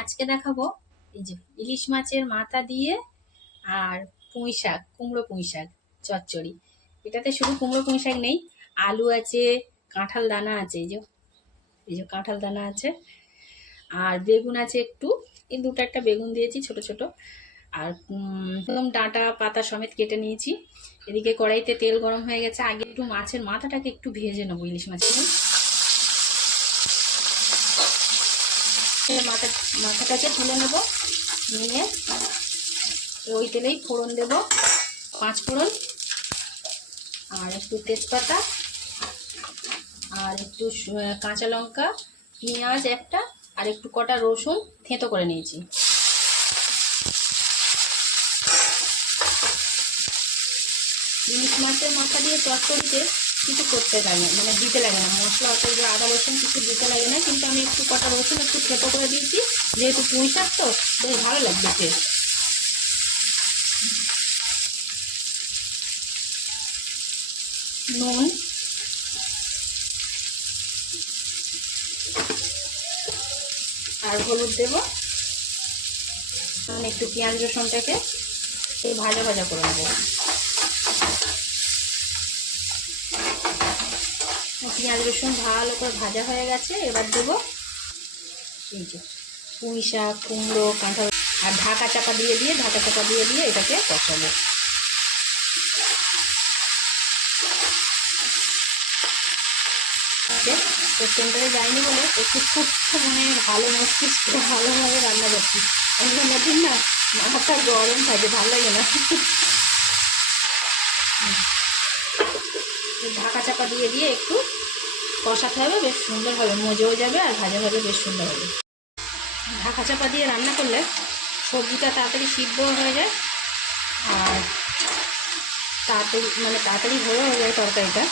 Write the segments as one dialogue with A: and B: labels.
A: আজকে দেখাবো এই যে ইলিশ মাছের মাথা দিয়ে আর পুঁই শাক, কুমড়ো পুঁই শাক, চচ্চড়ি। এটাতে শুধু কুমড়ো পুঁই শাক নেই, আলু আছে, কাঁঠাল দানা আছে, এই যে এই যে কাঁঠাল দানা আছে, আর বেগুন আছে একটু। এই দুটো একটা বেগুন দিয়েছি ছোট ছোট। আর একদম ডাঁটা, পাতা সমেত কেটে নিয়েছি। এদিকে কড়াইতে তেল গরম হয়ে গেছে। আগে একটু মাছের মাথাটাকে একটু ভেজে নেব ইলিশ মাছের। মাথা মাথাটাকে তুলে নেব। নিয়ে ওই তেলেই ফোড়ন দেব। পাঁচ ফোড়ন। আর একটু তেজপাতা। আর একটু কাঁচা লঙ্কা, পেঁয়াজ একটা, আর একটু কটা রসুন থেঁতো করে নিয়েছি। ইলিশ মাছের মাথা দিয়ে চচ্চড়িতে কিছু করতে লাগে মানে দিতে লাগে না। মশলা অত যে আদা, রসুন কিছু দিতে লাগে না, কিন্তু আমি একটু কটা রসুন একটু থেতো করে দিয়েছি, যেহেতু পুঁই শাক তো, বেশ ভালো লাগবে টেস্ট নুন। আর হলুদ দেব। একটু পেঁয়াজ রসুনটাকে ভাজা ভাজা করে নেব। পেঁয়াজ রসুন ভালো করে ভাজা হয়ে গেছে, এবার দেবো এই যে পুঁই শাক, কুমড়ো, কাঁঠাল, আর ঢাকা চাপা দিয়ে দিয়ে, ঢাকা চাপা দিয়ে দিয়ে এটাকে কষাবো। তো সেন্টারে যাইনি বলে একটু খুব মানে ভালো মস্তিষ্ক, ভালোভাবে রান্না করছি। অন্য দিন না, মাথাটা গরম থাকে, ভালো লাগে না। ঢাকা চাপা দিয়ে দিয়ে একটু কষাতে হবে, বেশ সুন্দর হবে, মজেও যাবে আর ভাজা ভাজা বেশ সুন্দর হবে। ঢাকা চাপা দিয়ে রান্না করলে সবজিটা তাড়াতাড়ি সিদ্ধ হয়ে যায় আর তাড়াতাড়ি মানে তাড়াতাড়ি হয়ে হয়ে যায় তরকারিটা,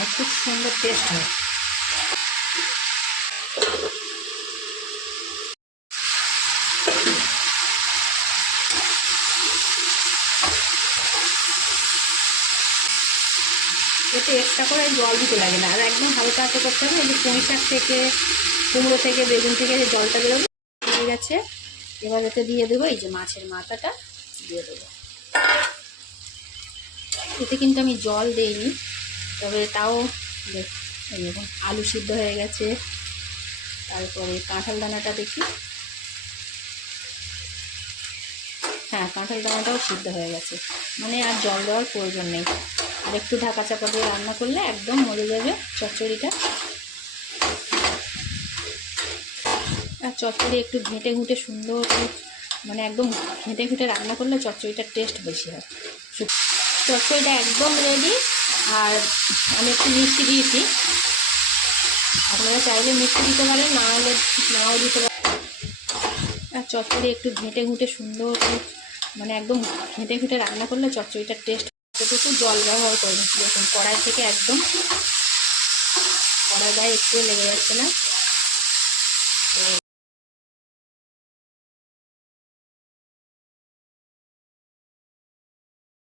A: আর খুব সুন্দর টেস্ট হয়। এতে এক্সট্রা করে জল দিতে লাগে না। আর একদম হালকা হাতে করতে হবে এই যে পুঁই শাক থেকে, কুমড়ো থেকে, বেগুন থেকে যে জলটা বেরোবে, হয়ে গেছে। এবার এতে দিয়ে দেবো এই যে মাছের মাথাটা, দিয়ে দেবো। এতে কিন্তু আমি জল দেইনি, তবে তাও দেখুন, আলু সিদ্ধ হয়ে গেছে। তারপরে কাঁঠাল দানাটা দেখি। হ্যাঁ কাঁঠাল দানাটাও সিদ্ধ হয়ে গেছে। মানে আর জল দেওয়ার প্রয়োজন নেই। আর একটু ঢাকা চাপা দিয়ে রান্না করলে একদম মরে যাবে চচ্চড়িটা। আর চচ্চড়ি একটু ঘেঁটে ঘুঁটে সুন্দর মানে একদম ঘেঁটে ঘুঁটে রান্না করলে চচ্চড়িটার টেস্ট বেশি হয়। চচ্চড়িটা একদম রেডি আর আমি একটু মিষ্টি দিয়েছি। আপনারা চাইলে মিষ্টি দিতে পারেন, না হলে নাও দিতে পারেন। আর চচ্চড়ি একটু ঘেঁটে ঘুঁটে সুন্দর মানে একদম ঘেঁটে ঘুঁটে রান্না করলে চচ্চড়িটার টেস্ট যতটুকু জল ব্যবহার করে। নিচ্ছি দেখুন, কড়াই থেকে একদম কড়াই গায়ে একটু লেগে যাচ্ছে না।